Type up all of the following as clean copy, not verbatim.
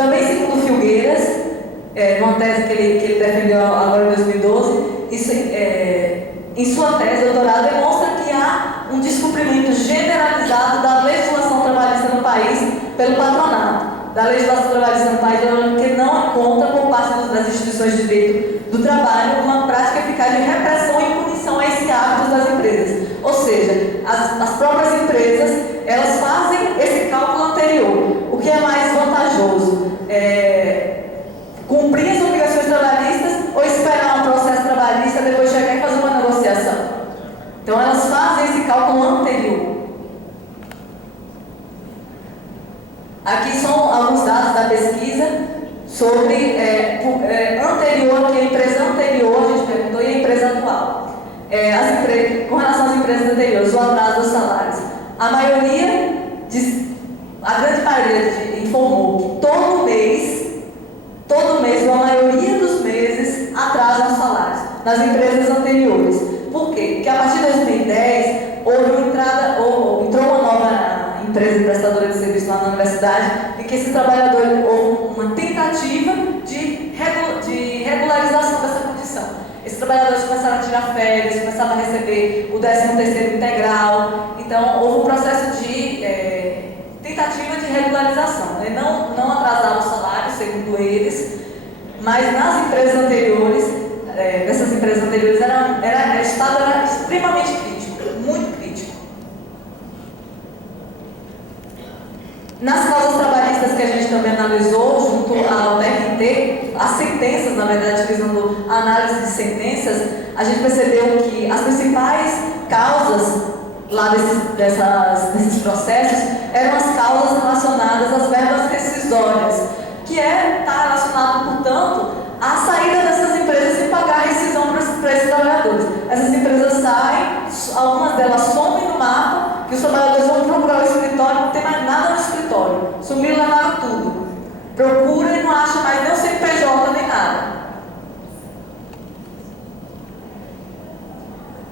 Também, segundo Filgueiras, numa tese que ele defendeu agora em 2012, em sua tese, doutorado, demonstra que há um descumprimento generalizado da legislação trabalhista no país pelo patronato. Da legislação trabalhista no país, que não encontra, por parte das instituições de direito do trabalho, uma prática eficaz de repressão e punição a esse hábito das empresas. Ou seja, as próprias empresas, elas fazem esse cálculo anterior. O que é mais vantajoso? Cumprir as obrigações trabalhistas ou esperar um processo trabalhista, depois chegar e fazer uma negociação? Então, elas fazem esse cálculo anterior. Aqui são alguns dados da pesquisa sobre anterior, que a empresa anterior, a gente perguntou, e a empresa atual. Com relação às empresas anteriores, o atraso dos salários. A grande maioria informou que todo mês, ou a maioria dos meses, atrasam os salários nas empresas anteriores. Por quê? Porque a partir de 2010 entrou uma nova empresa prestadora de serviço lá na universidade, e que esse trabalhador houve uma tentativa de regularização dessa condição. Esses trabalhadores começaram a tirar férias, começaram a receber o 13º integral. Então, houve um processo de tentativa de regularização. Não atrasava o salário, segundo eles, mas nas empresas anteriores, nessas empresas anteriores, o estado era extremamente crítico, muito crítico. Nas causas trabalhistas que a gente também analisou, junto ao TRT, as sentenças, na verdade, utilizando a análise de sentenças, a gente percebeu que as principais causas lá desses processos eram as causas relacionadas às verbas rescisórias, que está relacionado, portanto, à saída dessas empresas sem pagar a rescisão para esses trabalhadores. Essas empresas saem, algumas delas somem no mapa, que os trabalhadores vão procurar o escritório, não tem mais nada no escritório. Sumiram, levaram tudo. Procura e não acha mais nem o CNPJ nem nada.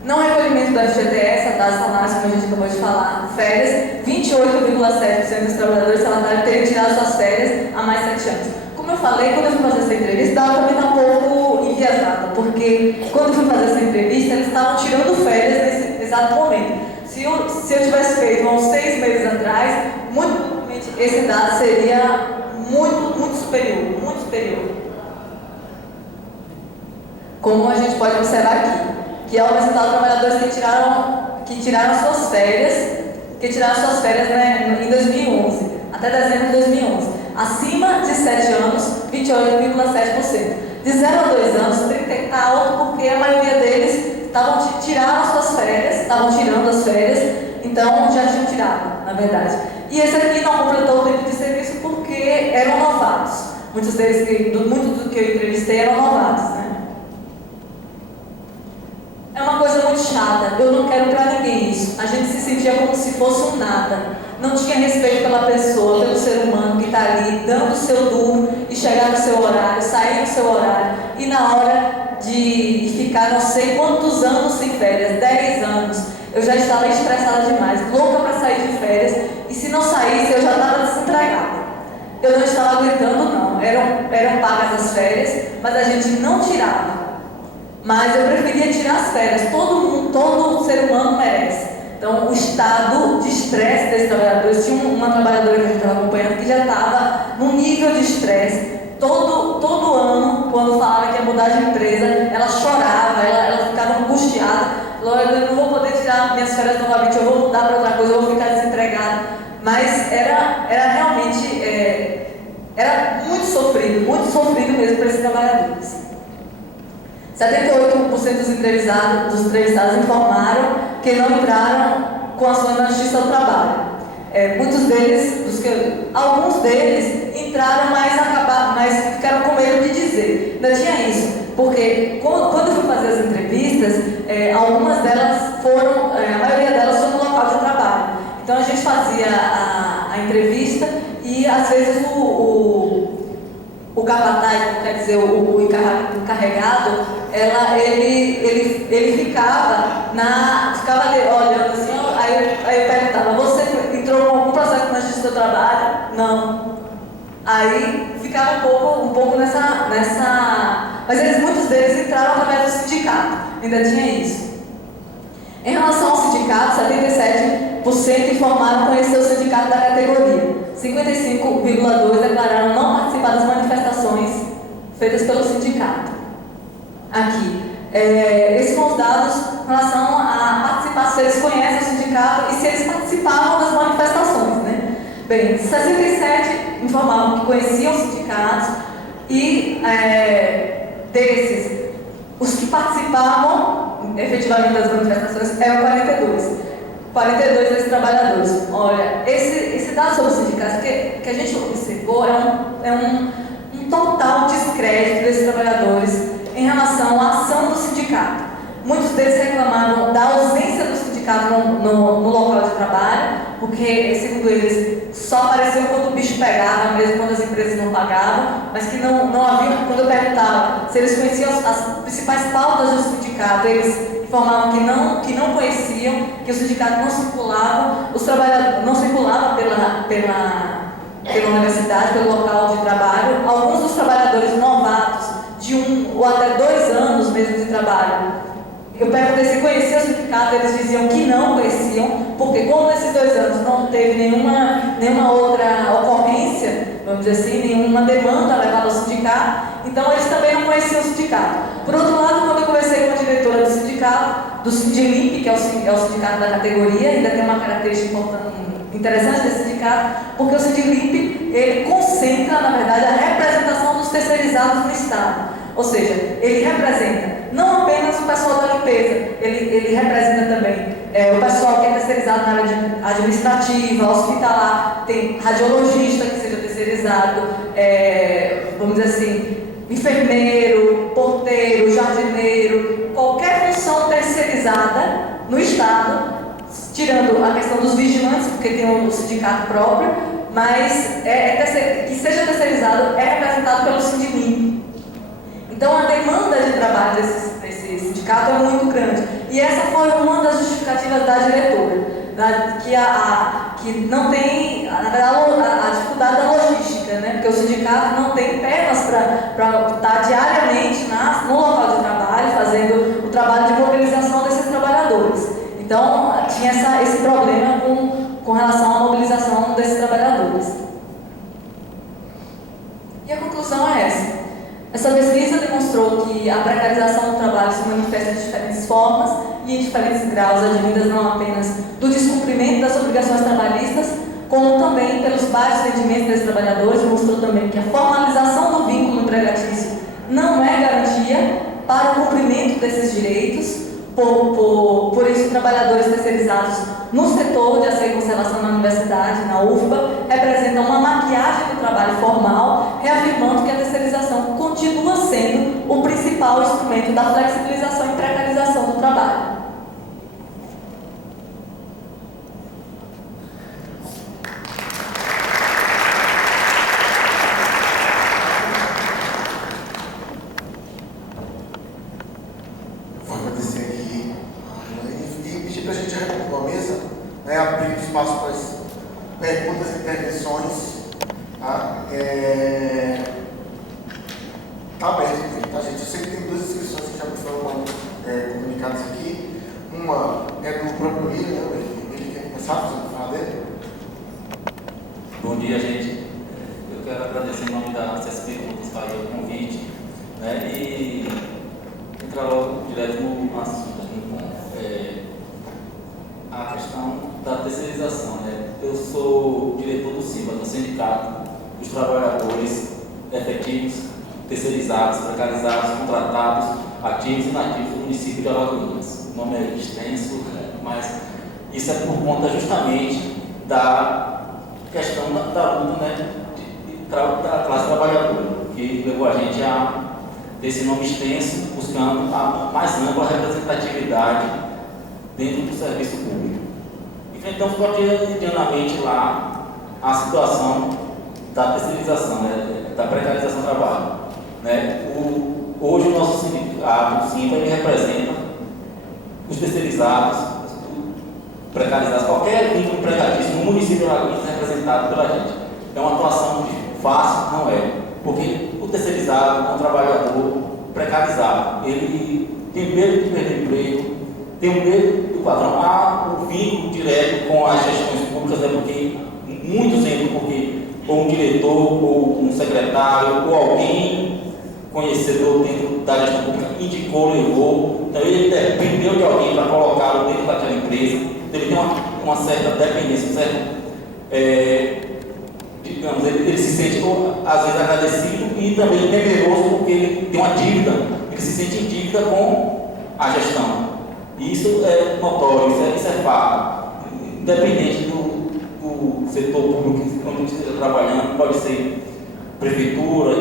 Não recolhimento do FGTS, a taxa salários, como a gente acabou de falar, férias, 28,7% dos trabalhadores saladários teriam tirado suas férias há mais de 7 anos. Como eu falei, quando eu fui fazer essa entrevista, ela também está um pouco enviesada, porque quando eu fui fazer essa entrevista, eles estavam tirando férias nesse exato momento. Se eu tivesse feito há uns 6 meses atrás, muito provavelmente esse dado seria muito superior, muito superior. Como a gente pode observar aqui, que é o resultado de trabalhadores que tiraram suas férias, em 2011, até dezembro de 2011. Acima de 7 anos, 28,7%. De 0 a 2 anos, 30% está alto, porque a maioria deles tirando as férias, então já tinham tirado, na verdade. E esse aqui não completou o tempo de serviço porque eram novatos. Muitos deles, muito do que eu entrevistei, eram novatos, né? É uma coisa muito chata, eu não quero para ninguém isso. A gente se sentia como se fosse um nada. Não tinha respeito pela pessoa, pelo ser humano que está ali, dando o seu duro e chegar no seu horário, sair no seu horário. E na hora de ficar não sei quantos anos sem férias, 10 anos, eu já estava estressada demais, louca para sair de férias. E se não saísse, eu já estava desempregada. Eu não estava aguentando, não. Eram pagas as férias, mas a gente não tirava. Mas eu preferia tirar as férias. Todo ser humano merece. Então, o estado de estresse desses trabalhadores, tinha uma trabalhadora que a gente estava acompanhando que já estava num nível de estresse. Todo ano, quando falava que ia mudar de empresa, ela chorava, ela ficava angustiada. Falou, eu não vou poder tirar minhas férias novamente, eu vou mudar para outra coisa, eu vou ficar desempregada. Mas era realmente, era muito sofrido mesmo para esses trabalhadores. 78% dos entrevistados informaram que não entraram com ações na Justiça do Trabalho. Alguns deles entraram, mas ficaram com medo de dizer. Ainda tinha isso, porque quando eu fui fazer as entrevistas, algumas delas a maioria delas foi no local de trabalho. Então a gente fazia a entrevista e às vezes o capataz, quer dizer, o encarregado, ele ficava ali olhando assim, aí eu perguntava, você entrou com algum processo na Justiça do Trabalho? Não. Aí ficava um pouco nessa... Mas muitos deles entraram através do sindicato, ainda tinha isso. Em relação ao sindicato, 77% informaram conhecer o sindicato da categoria. 55,2% declararam não participar das manifestações feitas pelo sindicato. Aqui. Esses são os dados em relação à participação, se eles conhecem o sindicato e se eles participavam das manifestações, né? Bem, 67% informavam que conheciam os sindicatos e desses, os que participavam efetivamente das manifestações eram 42 desses trabalhadores. Olha, esse dado sobre os sindicatos que a gente observou é um total descrédito desses trabalhadores em relação à ação do sindicato. Muitos deles reclamavam da ausência do sindicato no local de trabalho, porque, segundo eles, só apareciam quando o bicho pegava, mesmo quando as empresas não pagavam, mas que não havia, quando eu perguntava se eles conheciam as principais pautas do sindicato, eles informavam que não conheciam, que o sindicato não circulava, os trabalhadores não circulavam pela universidade, pelo local de trabalho. Alguns dos trabalhadores novatos, de 1 ou até 2 anos mesmo de trabalho, eu perguntei se conheciam o sindicato, eles diziam que não conheciam, porque como nesses 2 anos não teve nenhuma outra ocorrência, vamos dizer assim, nenhuma demanda levada ao sindicato, então eles também não conheciam o sindicato. Por outro lado, quando eu conversei com a diretora do sindicato, do Sindilimp, que é o sindicato da categoria, ainda tem uma característica interessante desse sindicato, porque o Sindilimp, ele concentra, na verdade, a representação dos terceirizados no Estado. Ou seja, ele representa não apenas o pessoal da limpeza, ele representa também o pessoal que é terceirizado na área administrativa, hospitalar, tem radiologista que seja terceirizado, vamos dizer assim, enfermeiro, porteiro, jardineiro, qualquer função terceirizada no Estado, tirando a questão dos vigilantes, porque tem o sindicato próprio, mas que seja terceirizado é representado pelo Sindilimp. Então, a demanda de trabalho desse sindicato é muito grande. E essa foi uma das justificativas da diretora, que não tem, na verdade, a dificuldade da logística, né? Porque o sindicato não tem pernas para estar diariamente no local de trabalho, fazendo o trabalho de mobilização desses trabalhadores. Então, tinha esse problema com relação à mobilização desses trabalhadores. E a conclusão é essa. Essa pesquisa demonstrou que a precarização do trabalho se manifesta de diferentes formas e em diferentes graus, advindas não apenas do descumprimento das obrigações trabalhistas, como também pelos baixos rendimentos desses trabalhadores. Mostrou também que a formalização do vínculo empregatício não é garantia para o cumprimento desses direitos. Por isso, trabalhadores terceirizados no setor de acesso e conservação na universidade, na UFBA, representam uma maquiagem do trabalho formal, reafirmando que a terceirização continua sendo o principal instrumento da flexibilização e precarização do trabalho. Abrir espaço para as perguntas e intervenções. Está aberto, tá, gente? Eu sei que tem 2 inscrições que já me foram comunicadas aqui. Uma é do próprio William, né? Ele quer começar a falar dele. Bom dia, gente. Eu quero agradecer em nome da CSP por nos fazer o convite, né? E entrar logo direto no assunto, a questão da terceirização, né? Eu sou diretor do SIMBA, do Sindicato dos Trabalhadores Efetivos, Terceirizados, Precarizados, Contratados, Ativos e Inativos do município de Alagoas. O nome é extenso, mas isso é por conta justamente da questão da luta, né, da classe trabalhadora, que levou a gente a desse nome extenso, buscando a mais ampla representatividade dentro do serviço público. Enfrentamos cotidianamente lá a situação da terceirização, né, da precarização do trabalho. Né? Hoje o nosso sindicato, o SIMPA, ele representa os terceirizados, precarizados, qualquer vínculo empregatício no município de Alagoas é representado pela gente. É uma atuação fácil, não é. Porque o terceirizado é um trabalhador precarizado. Ele tem medo de perder emprego, tem o medo do patrão. Há um vínculo direto com as gestões públicas, né? Porque muitos entram porque ou um diretor, ou um secretário, ou alguém conhecedor dentro da gestão pública indicou, levou. Então ele dependeu de alguém para colocá-lo dentro daquela empresa. Então, ele tem uma certa dependência, digamos, ele se sente às vezes agradecido e também temeroso porque ele tem uma dívida, ele se sente em dívida com a gestão. E isso é notório, isso é fato. Independente do setor público onde você esteja trabalhando, pode ser prefeitura,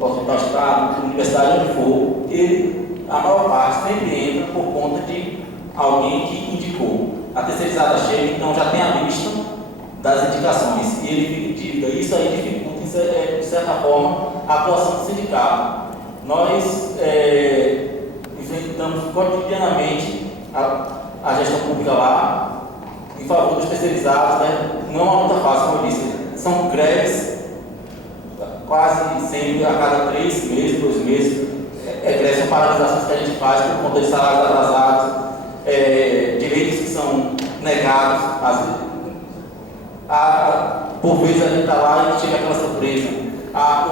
hospital estado, universidade, onde for, a maior parte sempre entra por conta de alguém que indicou. A terceirizada chega, então já tem a lista das indicações e ele fica em dívida. Isso aí dificulta, de certa forma, a atuação do sindicato. Nós enfrentamos cotidianamente a gestão pública lá em favor dos terceirizados, né? Não é uma luta fácil, como eu disse. São greves quase sempre a cada 3 meses, 2 meses. Greves são paralisações que a gente faz por conta de salários atrasados, direitos que são negados. Por vezes a gente está lá e chega aquela surpresa.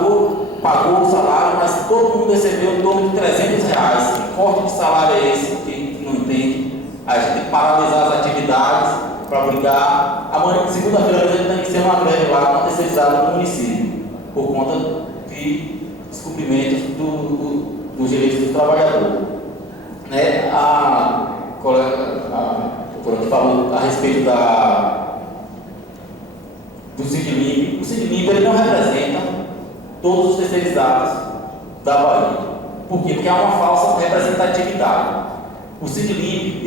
Ou pagou o salário, mas todo mundo recebeu em torno de R$300. Que corte de salário é esse? Que não entende. A gente tem que paralisar as atividades para brigar. Amanhã, segunda-feira, a gente está iniciando uma greve lá com a terceirizada do município, por conta de descumprimentos dos direitos do trabalhador. Né? A doutora que falou a respeito do Sindlimp. O Sindlimp ele não representa todos os terceirizados da Bahia. Por quê? Porque há uma falsa representatividade. O Sindlimp,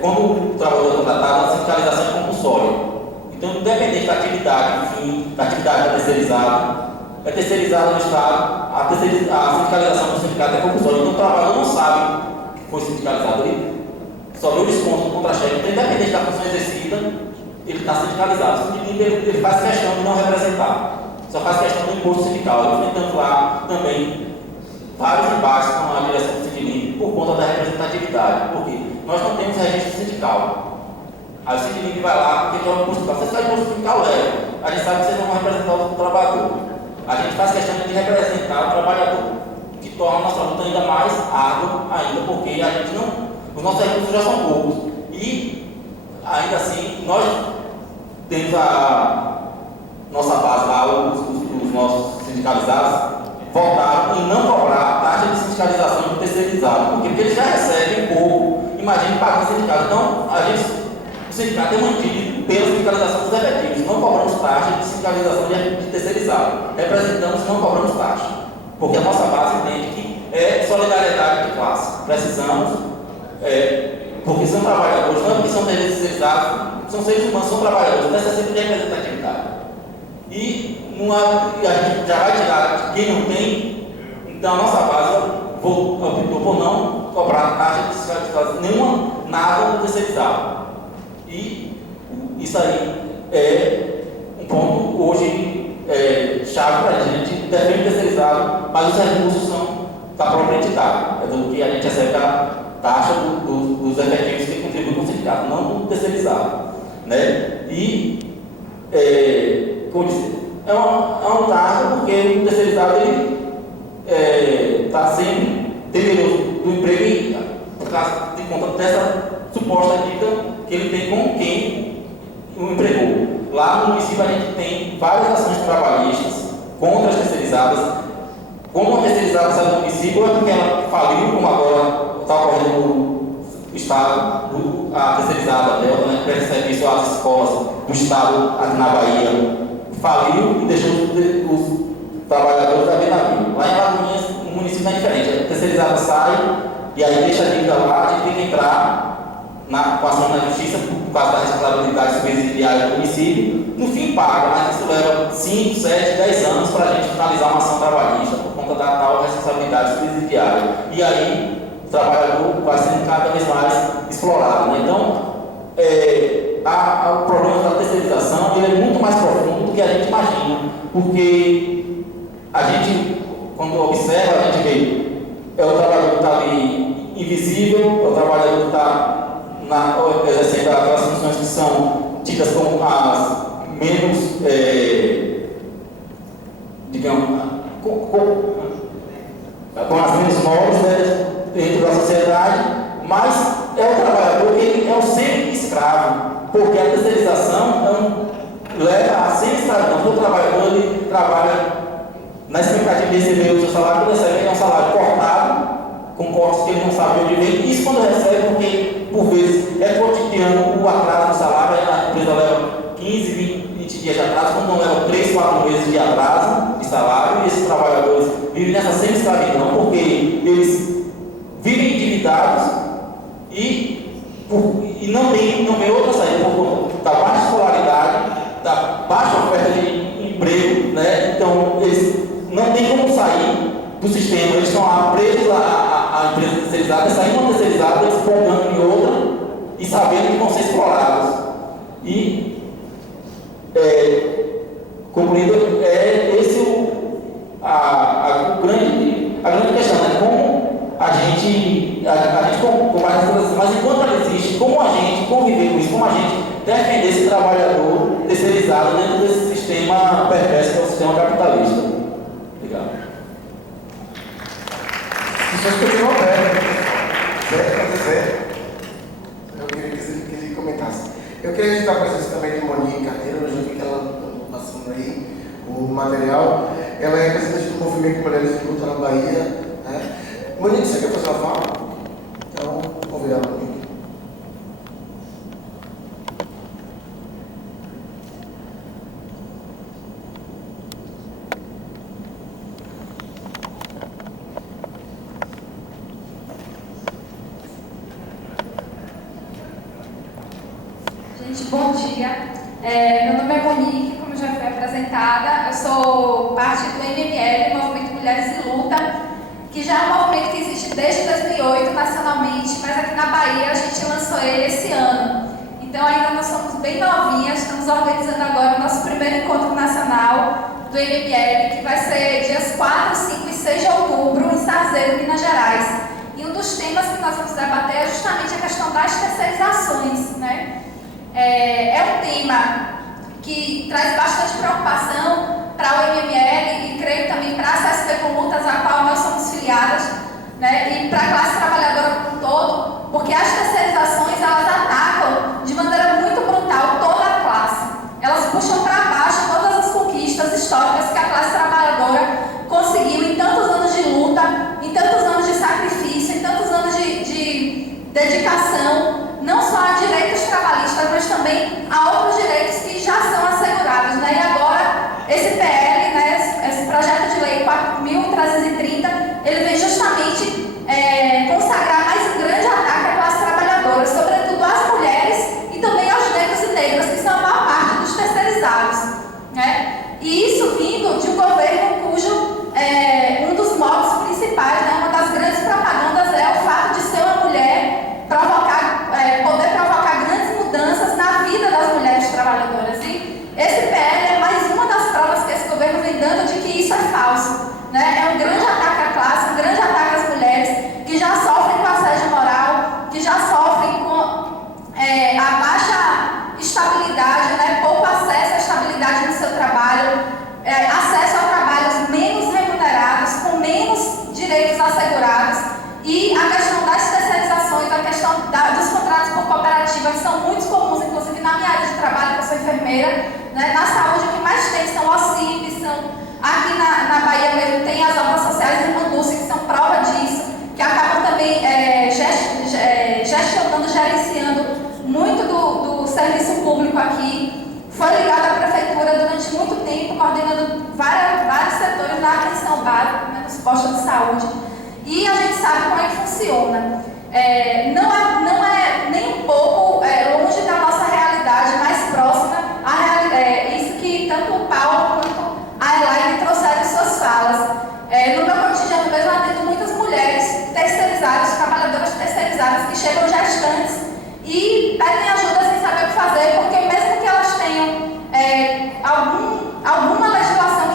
quando o trabalhador é contratado, a sindicalização é compulsória. Então, independente da atividade, enfim, da atividade da terceirizada, é terceirizada no Estado, a sindicalização do sindicato é compulsória. Então, o trabalhador não sabe que foi sindicalizado, ele só vê o desconto do contra-cheque. Então, independente da função exercida, ele está sindicalizado. O Sindlimp ele faz questão de não representar, só faz questão do imposto sindical. Enfrentamos lá também vários embates com a direção do Sindlimp por conta da representatividade. Por quê? Nós não temos registro sindical. Aí o Sindlimp vai lá, porque quer o imposto sindical. Vocês fazem imposto sindical, a gente sabe que vocês não vão representar o trabalhador. A gente faz questão de representar o trabalhador, que torna a nossa luta ainda mais árdua, ainda porque a gente não, os nossos recursos já são poucos. E ainda assim, nós temos a nossa base lá, os nossos sindicalizados votaram em não cobrar a taxa de sindicalização do terceirizado. Por quê? Porque eles já recebem pouco. Imagine pagar o sindicato. Então, o sindicato é mantido pela sindicalização dos efetivos. Não cobramos taxa de sindicalização de terceirizado. Representamos e não cobramos taxa. Porque a nossa base entende que é solidariedade de classe. Precisamos, porque são trabalhadores, não é porque são terceirizados, são seres humanos, são trabalhadores, necessitam de representatividade. E a gente já vai tirar quem não tem, então a nossa base optou por não cobrar taxa de sindicalização, nada do terceirizado. E isso aí é um ponto hoje chave para a gente. Defende o terceirizado, mas os recursos são da própria entidade, do que a gente recebe da taxa dos efetivos que contribuem com o sindicato, não do terceirizado. Né? E, como eu disse, é uma taxa porque o terceirizado está sempre temeroso do emprego por causa de conta dessa suposta dívida que ele tem com quem o empregou. Lá no município a gente tem várias ações trabalhistas contra as terceirizadas. Como a terceirizada sai do município, é porque ela faliu, como agora está ocorrendo no Estado, a terceirizada dela, né, que presta serviço às escolas do Estado aqui na Bahia, faliu e deixou os trabalhadores da navio. Lá em Lagoinhas, o município é diferente. A terceirizada sai e aí deixa a dívida lá, a gente tem que entrar com a ação na justiça por causa da responsabilidade subsidiária do município. No fim paga, mas isso leva 5, 7, 10 anos para a gente finalizar uma ação trabalhista por conta da tal responsabilidade subsidiária. E aí o trabalhador vai sendo cada vez mais explorado. Né? Então, o problema da terceirização ele é muito mais profundo do que a gente imagina. porque a gente, quando observa, a gente vê, é o trabalhador que está ali invisível, é o trabalhador que está exercendo aquelas funções que são tidas como as menos, digamos, com as menos nobres, né, dentro da sociedade, mas é o trabalhador que ele é o semi-escravo, porque a terceirização leva a semi-escravidão. Então, o trabalhador ele trabalha na expectativa de receber o seu salário, quando recebe é um salário cortado, com cortes que ele não sabe onde vem. Isso quando recebe, porque por vezes é cotidiano o atraso do salário, aí a empresa leva 15, 20 dias de atraso, quando não leva 3, 4 meses de atraso de salário, e esses trabalhadores vivem nessa semi-escravidão, porque eles vivem endividados e não tem outra saída por conta da baixa escolaridade, da baixa oferta de emprego, né? Então eles não têm como sair do sistema, eles estão lá presos à empresa terceirizada, saindo uma terceirizada, eles folgando em outra e sabendo que vão ser explorados. E, concluindo, esse a grande questão, né? Como a gente combate essa situação, mas enquanto ela existe, como a gente conviver com isso, como a gente defender esse trabalhador terceirizado dentro desse sistema perverso que é o sistema capitalista. Obrigado. As pessoas continuam certo? Eu queria que ele comentasse. Eu queria registrar a presença também de Monique Carneiro, eu já vi que ela está passando aí o material. Ela é representante do Movimento Mulheres de Luta na Bahia. Né? Monique, você quer fazer uma fala? Então, vou convidar a Monique. Bom dia, meu nome é Monique, como já foi apresentada, eu sou parte do MML, Movimento Mulheres em Luta, que já é um movimento que existe desde 2008 nacionalmente, mas aqui na Bahia a gente lançou ele esse ano. Então ainda nós somos bem novinhas, estamos organizando agora o nosso primeiro encontro nacional do MML, que vai ser dias 4, 5 e 6 de outubro em Sarzedo, Minas Gerais. E um dos temas que nós vamos debater é justamente a questão das terceirizações, né? É um tema que traz bastante preocupação para o MML e creio também para a CSP com Lutas, a qual nós somos filiadas, né, e para a classe trabalhadora como um todo, porque as terceirizações elas atacam de maneira muito brutal toda a classe. Elas puxam para baixo todas as conquistas históricas que a classe trabalhadora conseguiu em tantos anos de luta, em tantos anos de sacrifício, em tantos anos de dedicação, não só a direitos trabalhistas, mas também a outros direitos que já são assegurados, né? E agora, esse PL, né, esse projeto de lei 4.330, ele vem justamente consagrar mais um grande ataque à classe trabalhadora, sobretudo às mulheres e também aos negros e negras, que são a maior parte dos terceirizados, né? E isso vindo de um governo cujo um dos modos principais, né, uma das grandes propagandas é o fato de ser uma mulher poder provocar grandes mudanças na vida das mulheres trabalhadoras. E esse PL é mais uma das provas que esse governo vem dando de que isso é falso, né? É um grande ataque à classe, um grande ataque às mulheres que já sofrem com assédio moral, que já sofrem com a baixa estabilidade, né? Pouco acesso à estabilidade no seu trabalho, acesso a trabalhos menos remunerados, com menos direitos assegurados. E a questão das terceirizações, a questão dos contratos por cooperativa, que são muito comuns, inclusive na minha área de trabalho, que eu sou enfermeira, né? Na saúde o que mais tem são OCIP, aqui na Bahia mesmo tem as obras sociais de Irmã Dulce, que são prova disso, que acabam também gestionando, gerenciando muito do serviço público aqui. Foi ligado à prefeitura durante muito tempo, coordenando vários setores da atenção básica, né, nos postos de saúde. E a gente sabe como é que funciona. Não é nem um pouco longe da nossa realidade, mais próxima, isso que tanto o Paulo quanto a Elaine trouxeram em suas falas. No meu cotidiano mesmo, eu atendo muitas mulheres terceirizadas, trabalhadoras terceirizadas, que chegam gestantes e pedem ajuda sem saber o que fazer, porque mesmo que elas tenham alguma legislação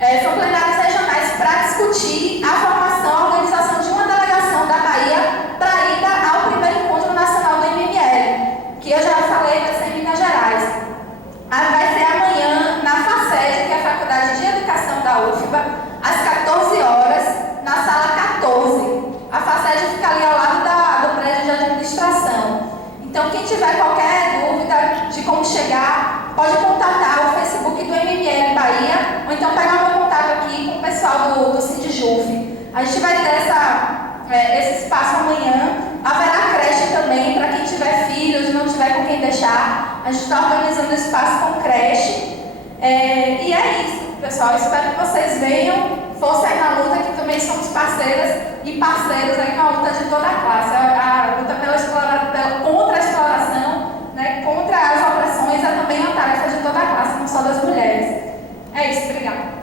São plenários regionais para discutir a formação, a organização de uma delegação da Bahia para a ida ao primeiro encontro nacional do MML, que eu já falei, vai ser em Minas Gerais. Vai ser amanhã na FACED, que é a Faculdade de Educação da UFBA, às 14 horas, na sala 14. A FACED fica ali ao lado do prédio de administração. Então, quem tiver qualquer dúvida de como chegar, pode contatar o Facebook do MML Bahia, ou então pegar o meu contato aqui com o pessoal do Sindjuf. A gente vai ter esse espaço amanhã. Haverá creche também, para quem tiver filhos e não tiver com quem deixar. A gente está organizando espaço com creche. E é isso, pessoal. Espero que vocês venham, força aí na luta, que também somos parceiras e parceiros aí na luta de toda a classe. A luta contra a exploração, né, contra as opressões, é também uma tarefa de toda a classe, não só das mulheres. É isso, obrigada.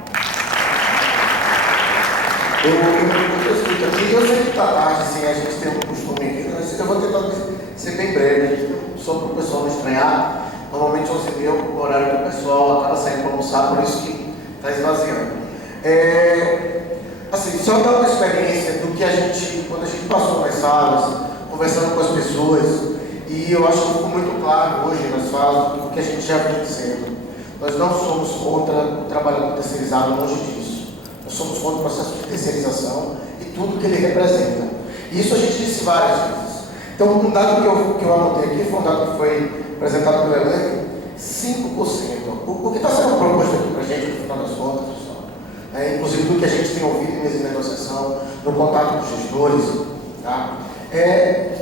Eu sei que está tarde, assim, a gente tem um costume aqui, mas eu vou tentar ser bem breve, só para o pessoal não estranhar. Normalmente 11h30 é o horário que o pessoal acaba saindo para almoçar, por isso que está esvaziando. Assim, só dar uma experiência do que quando a gente passou nas salas, conversando com as pessoas, e eu acho que ficou muito claro hoje nas falas do que a gente já vinha dizendo. Nós não somos contra o trabalhador terceirizado, longe disso. Nós somos contra o processo de terceirização e tudo que ele representa. E isso a gente disse várias vezes. Então, um dado que eu anotei aqui foi um dado que foi apresentado pelo elenco: 5%. O que está sendo proposto aqui para a gente, no final das contas, pessoal, inclusive do que a gente tem ouvido em mesa de negociação, no contato com os gestores, tá? É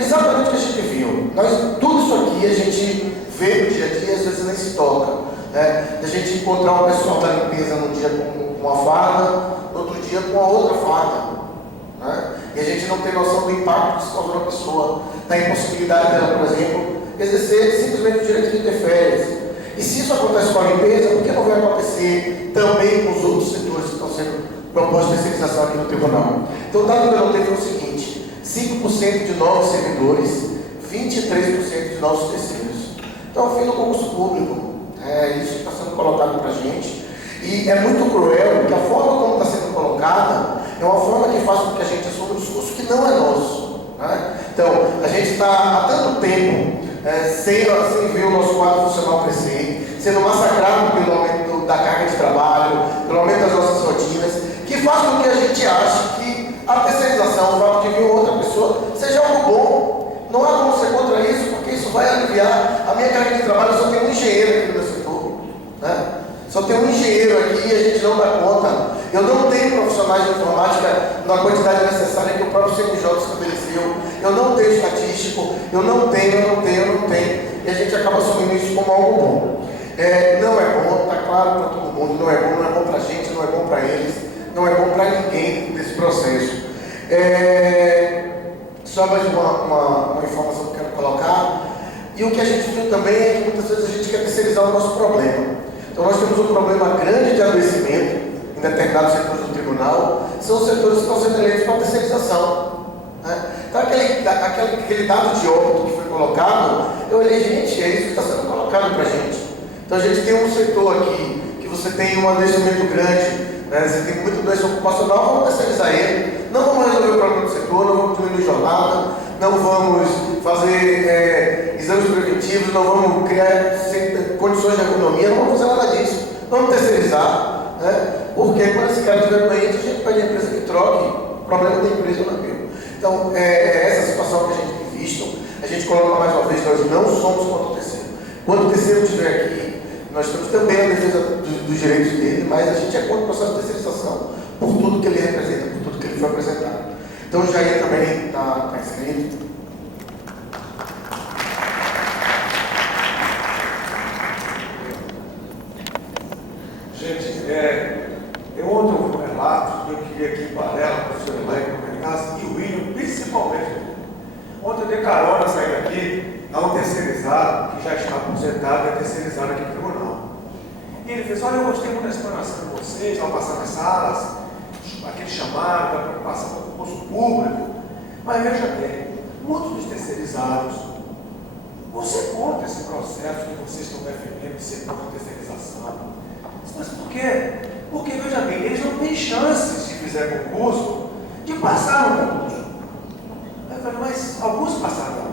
exatamente o que a gente viu. Tudo isso aqui a gente vê no dia a dia, às vezes nem se toca. A gente encontrar o pessoal da limpeza num dia com uma farda, no outro dia com a outra farda. E a gente não tem noção do impacto que isso causa na pessoa, da impossibilidade dela, por exemplo, exercer simplesmente o direito de ter férias. E se isso acontece com a limpeza, por que não vai acontecer também com os outros setores que estão sendo propostos de terceirização aqui no tribunal? Então, o dado que eu notei foi o seguinte: 5% de novos servidores, 23% de novos terceiros. Então, fim do concurso público, isso que está sendo colocado para a gente. E é muito cruel, porque a forma como está sendo colocada é uma forma que faz com que a gente assuma um discurso que não é nosso. Então, a gente está há tanto tempo sem ver o nosso quadro funcional crescer, sendo massacrado pelo aumento da carga de trabalho, pelo aumento das nossas rotinas, que faz com que a gente ache que a terceirização, o fato de vir outra pessoa, seja algo bom. Não há como ser contra isso, porque isso vai aliviar a minha carga de trabalho. Eu só tenho um engenheiro aqui no meu setor, só tem um engenheiro aqui e a gente não dá conta. Eu não tenho profissionais de informática na quantidade necessária que o próprio CNJ estabeleceu. Eu não tenho estatístico, eu não tenho. E a gente acaba assumindo isso como algo bom. Não é bom, está claro para todo mundo, não é bom para a gente, não é bom para eles, não é bom para ninguém desse processo. Só mais uma informação que eu quero colocar. E o que a gente viu também é que muitas vezes a gente quer terceirizar o nosso problema. Então nós temos um problema grande de adoecimento em determinados setores do tribunal, são os setores que estão sendo eleitos para terceirização. Então aquele dado de óbito que foi colocado, eu olhei, gente, é isso que está sendo colocado para a gente. Então a gente tem um setor aqui que você tem um adoecimento grande, você tem muito doença ocupacional, vamos terceirizar ele, não vamos resolver o problema do setor, não vamos diminuir jornada, não vamos fazer exames preventivos, não vamos criar condições de ergonomia, não vamos fazer nada disso, vamos terceirizar, porque quando esse cara estiver doente, a gente pede a empresa que troque, o problema da empresa não é meu. Então, essa situação que a gente tem visto, a gente coloca mais uma vez, nós não somos contra o terceiro. Quando o terceiro estiver aqui, nós estamos também na defesa dos direitos dele, mas a gente é contra o processo de terceirização, por tudo que ele representa, por tudo que ele foi apresentado. Então, o Jair também está inscrito. Gente, eu ontem ouvi um relato, eu queria que Varela, a professora Elaine, comentasse, e o William, principalmente. Ontem eu dei carona saindo aqui a um terceirizado, que já está aposentado e é terceirizado aqui no tribunal. E ele fez: olha, eu gostei muito da explanação de vocês, ao passar nas salas, aquele chamado, da preocupação com o concurso público. Mas veja bem, muitos dos terceirizados, você contra esse processo que vocês estão defendendo de ser contra a terceirização. Mas por quê? Porque fizer concurso, de passar no concurso. Eu falei, mas alguns passaram.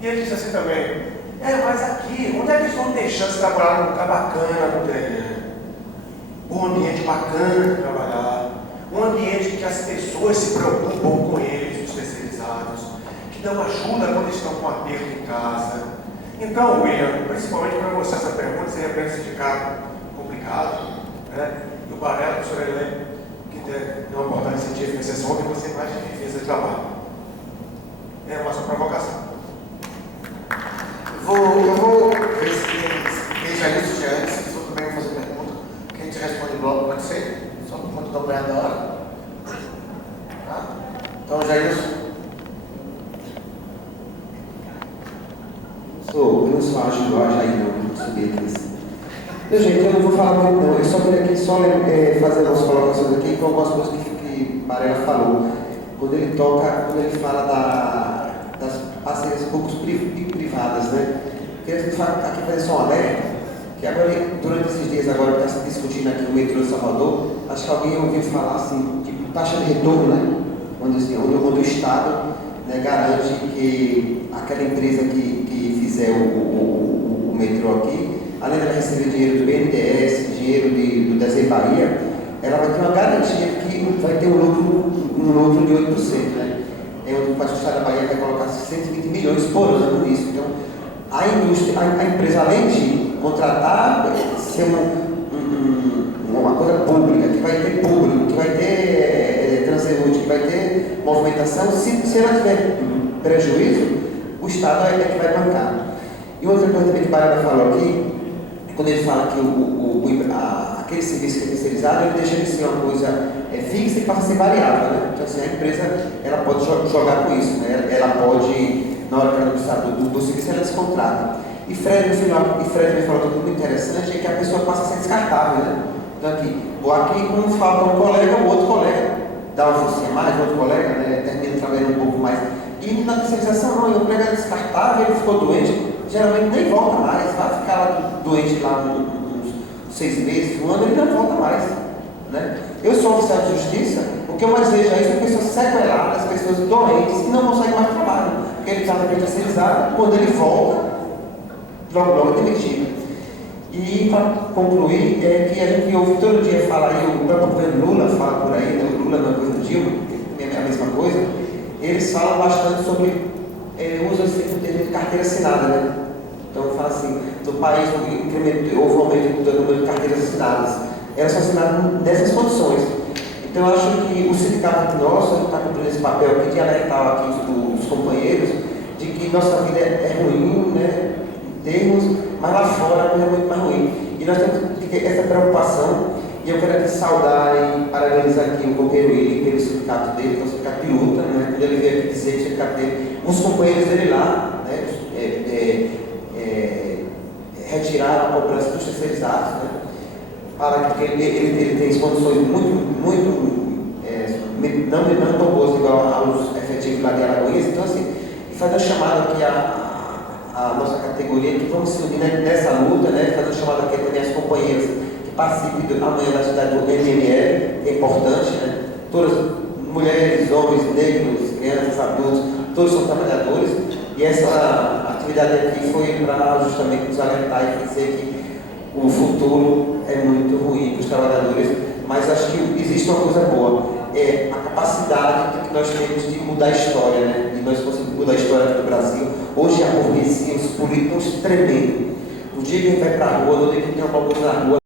E ele disse assim também, mas aqui, onde é que eles vão ter chance de trabalhar num lugar bacana, não tem? Um ambiente bacana de trabalhar, um ambiente que as pessoas se preocupam com eles, os terceirizados, que dão ajuda quando eles estão com aperto em casa. Então, William, principalmente para você essa pergunta, se repente se ficar complicado, né? E o Barela, o professor Helene, que tem uma abordagem científica nesse assunto, e você mais difícil de trabalho. É uma só provocação. Eu vou ver se já isso já antes, se for também vou fazer pergunta, que a gente responde logo, pode ser? Só por conta da manhã da hora. Tá? Então, já isso. Eu não sou ágil igual a Jair, não subi aqui assim. Meu gente, eu não vou falar muito não, eu só queria aqui fazer algumas colocações aqui com algumas coisas que Barela falou. Quando ele fala das parcerias poucos privadas, né? Queria aqui fazer só um alerta, que agora, durante esses dias agora que está se discutindo aqui no metrô de Salvador, acho que alguém ouviu falar assim, de taxa de retorno, né? Onde o Estado, né, garante que aquela empresa que fizer o metrô aqui, além de receber dinheiro do BNDES, dinheiro do Desenho Bahia, ela vai ter uma garantia que vai ter um lucro de 8%, né? O Estado da Bahia vai colocar 120 milhões por ano nisso. Então, a empresa, além de contratar, ser uma coisa pública, que vai ter público, que vai ter transeúnte, que vai ter movimentação, se ela tiver prejuízo, o Estado é que vai bancar. E outra coisa também que o Barela falou aqui, quando ele fala que aquele serviço que é terceirizado, ele deixa de ser uma coisa fixa e passa a ser variável, né? Então, assim, a empresa ela pode jogar com isso, né? Ela pode, na hora que ela precisar do serviço, ela descontrata. E Fred me falou tudo muito interessante, é que a pessoa passa a ser descartável, né? Então, aqui quando falta um colega, o outro colega dá uma forcinha a mais, o outro colega, né, termina trabalhando um pouco mais. E na terceirização, não, o colega é descartável, ele ficou doente, geralmente nem volta mais, vai ficar lá doente lá uns 6 meses, um ano, ele não volta mais. Né? Eu sou oficial de justiça, o que eu mais vejo é isso, pessoas sequeladas, pessoas doentes que não conseguem mais trabalho, porque ele está na terceirizada, quando ele volta, logo é demitido. E para concluir, é que a gente ouve todo dia falar aí, o próprio governo Lula fala por aí, né? O Lula no governo Dilma, que é a mesma coisa, eles falam bastante sobre o uso do termo de carteira assinada, né? Então fala assim, no país houve um aumento do número de carteiras assinadas. Elas são assinadas nessas condições. Então eu acho que o sindicato nosso está cumprindo esse papel aqui de alertar aqui os companheiros de que nossa vida é ruim, né, em termos, mas lá fora a coisa é muito mais ruim. E nós temos que ter essa preocupação, e eu quero aqui saudar e parabenizar aqui o companheiro Willi pelo sindicato dele, que é o sindicato de luta, né, quando ele veio aqui dizer que o sindicato dele, os companheiros dele lá, né, retiraram a cobrança dos terceirizados, né, para que ele tem condições não tão boas igual aos efetivos lá de Alagoas. Então, assim, fazer um chamado aqui a nossa categoria, que vamos se unir nessa luta, né? Fazer um chamado aqui também às companheiras que participem amanhã da cidade do MML, que é importante, né? Todas, mulheres, homens, negros, crianças, adultos, todos são trabalhadores, e essa atividade aqui foi para justamente nos alertar e dizer que o futuro é muito ruim para os trabalhadores, mas acho que existe uma coisa boa, é a capacidade que nós temos de mudar a história, né? E nós conseguimos mudar a história do Brasil. Hoje a burguesia, os políticos tremendo. No dia que a gente vai para a rua, no dia que tem uma coisa na rua,